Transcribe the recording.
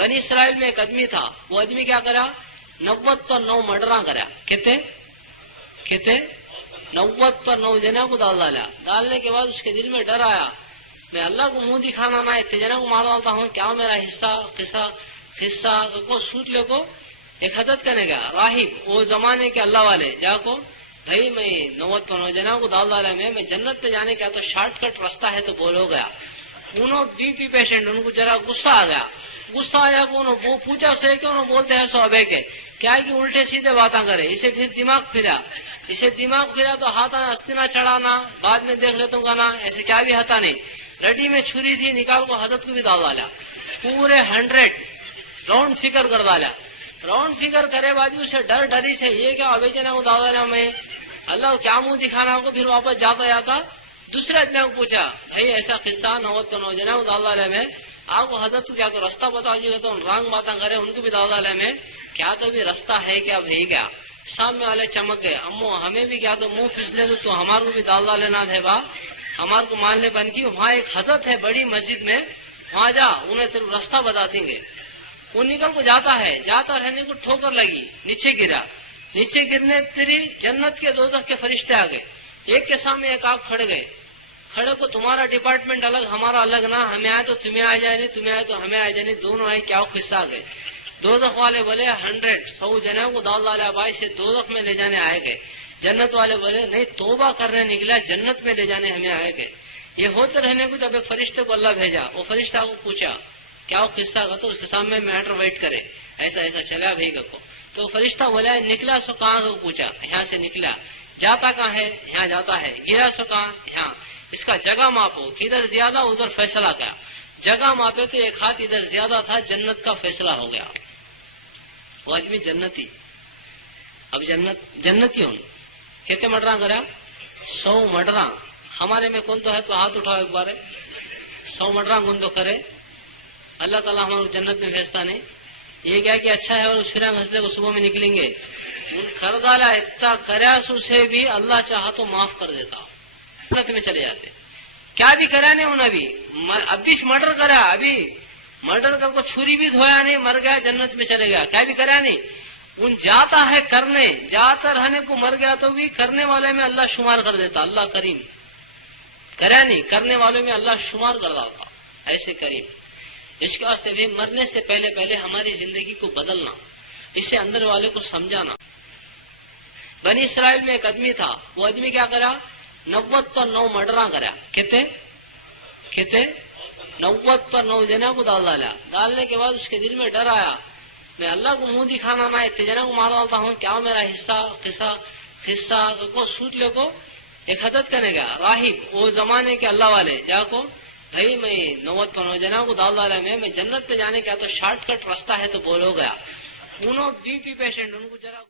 بنی اسرائیل میں ایک آدمی تھا، وہ آدمی کیا کرا؟ 90 پر 9 مرڈراں کرا۔ کہتے 90 پر 9 جنوں کو ڈالا۔ ڈالنے کے بعد اس کے دل میں ڈر آیا، میں اللہ کو منہ دکھانا نہ اتنے جنوں کو مار ڈالتا ہوں، کیا میرا حصہ کو سوٹ لے کو ایک حضرت کرنے گا راہب، وہ زمانے کے اللہ والے جا کو، بھائی میں 90 پر 9 جنوں کو ڈالا، میں جنت پہ جانے کا تو شارٹ کٹ راستہ ہے تو بولو گیا۔ انہوں بی پی پیشنٹ، ان کو ذرا غصہ آ گیا وہ پوچھا سے کہ انہوں بولتے ہیں صحابہ کے کیا ہے کہ الٹے سیدھے باتاں کرے، اسے پھر دماغ پھرا تو ہاتھ استنا چڑھانا، بعد میں دیکھ لیتا ہوں گا نا، ایسے کیا بھی ہتا نہیں، رڈی میں چھری تھی، نکال کو حضرت کو بھی ڈال ڈالا، پورے 100 راؤنڈ فگر کر ڈالا۔ راؤنڈ فگر کرے بعد بھی اسے ڈری سے یہ کیا ابھی جنا وہ ڈال ڈالا، میں اللہ کیا منہ دکھانا کو، پھر واپس جاتا دوسرے آدمی کو پوچھا، بھائی ایسا قصہ 90 پر 9 جنا وہ ڈال ڈالا، میں آپ کو حضرت کو کیا تو رستہ بتاؤ جی، تو رنگ باتاں کرے، ان کو بھی ڈال ڈالا، میں کیا تو بھی رستہ ہے کیا بھائی کیا؟ سامنے والے چمک گئے، امو ہمیں بھی کیا تو منہ پھسلے تو ہمارے کو بھی ڈال ڈالنا تھے با، ہمارے کو مان لے بن کی، وہاں ایک حضرت ہے بڑی مسجد میں، وہاں جا، انہیں تیرے رستہ بتا دیں گے۔ وہ نکل کو جاتا ہے، جاتا رہنے کو ٹھوکر لگی، نیچے گرا، نیچے گرنے تیری جنت کے دوزخ کے فرشتے آ گئے، ایک کے سامنے ایک آپ کھڑے گئے، کھڑے کو تمہارا ڈپارٹمنٹ الگ ہمارا الگ نہ، ہمیں آئے تو تمہیں آ جائے نہیں، تمہیں آئے تو ہمیں آ جائے نہیں، دونوں آئے کیا قصہ آ گئے۔ دوزخ والے بولے 100 جنوں کو ڈال ڈالا بھائی سے دوزخ میں لے جانے آئے گئے، جنت والے بولے نہیں توبہ کرنے نکلا جنت میں لے جانے ہمیں آئے گئے۔ یہ ہوتے رہنے کو جب ایک فرشتے کو اللہ بھیجا، وہ فرشتہ کو پوچھا کیا وہ قصہ کا، تو اس کے سامنے میٹر ویٹ کرے، ایسا چلا بھائی کو، تو فرشتہ بولا نکلا سو کہاں کو، پوچھا یہاں سے نکلا، جاتا کہاں ہے، یہاں جاتا ہے، گرا سو کہاں، یہاں، اس کا جگہ ماپو، کدھر زیادہ ادھر فیصلہ کیا، جگہ ماپے تو ایک ہاتھ ادھر زیادہ تھا، جنت کا فیصلہ ہو گیا، وہ آدمی جنتی۔ اب جنتی ہوں کہتے مرڈراں کرا 100 مرڈراں، ہمارے میں کون تو ہے تو ہاتھ اٹھاؤ ایک بار، 100 مرڈراں کون تو کرے، اللہ تعالیٰ ہمارے جنت میں بھیجتا نہیں، یہ کیا کہ اچھا ہے، اور شرح مسئلے کو صبح میں نکلیں گے، کر ڈالا اتنا کریا سو سے بھی اللہ چاہا تو معاف کر دیتا، جنت میں چلے جاتے۔ کیا بھی کرا نہیں انہیں اب بھی مرڈر کرا، ابھی مرڈر کر کو چھری بھی دھویا نہیں، مر گیا جنت میں چلے گیا، کیا بھی کرا نہیں، ان جاتا ہے کرنے، جاتا رہنے کو مر گیا تو بھی کرنے والے میں اللہ شمار کر دیتا، اللہ کریم، کرا نہیں کرنے والوں میں اللہ شمار کر دیتا، ایسے کریم۔ اس کے واسطے بھی مرنے سے پہلے ہماری زندگی کو بدلنا، اسے اندر والے کو سمجھانا۔ بنی اسرائیل میں ایک آدمی تھا، وہ آدمی کیا کرا؟ 90 پر 9 مرڈراں کرا۔ کہتے 90 پر 9 جنوں کو ڈالا۔ ڈالنے کے بعد اس کے دل میں ڈر آیا، میں اللہ کو منہ دکھانا نہ اتنے جنوں کو مار ڈالتا ہوں، کیا میرا حصہ کو سوٹ لے کو ایک حضرت کرنے گا راہب، وہ زمانے کے اللہ والے جا کو، بھائی میں 90 پر 9 جنوں کو ڈالا، میں جنت پہ جانے کا تو شارٹ کٹ راستہ ہے تو بولو گیا۔ انہوں بی پی پیشنٹ، ان کو ذرا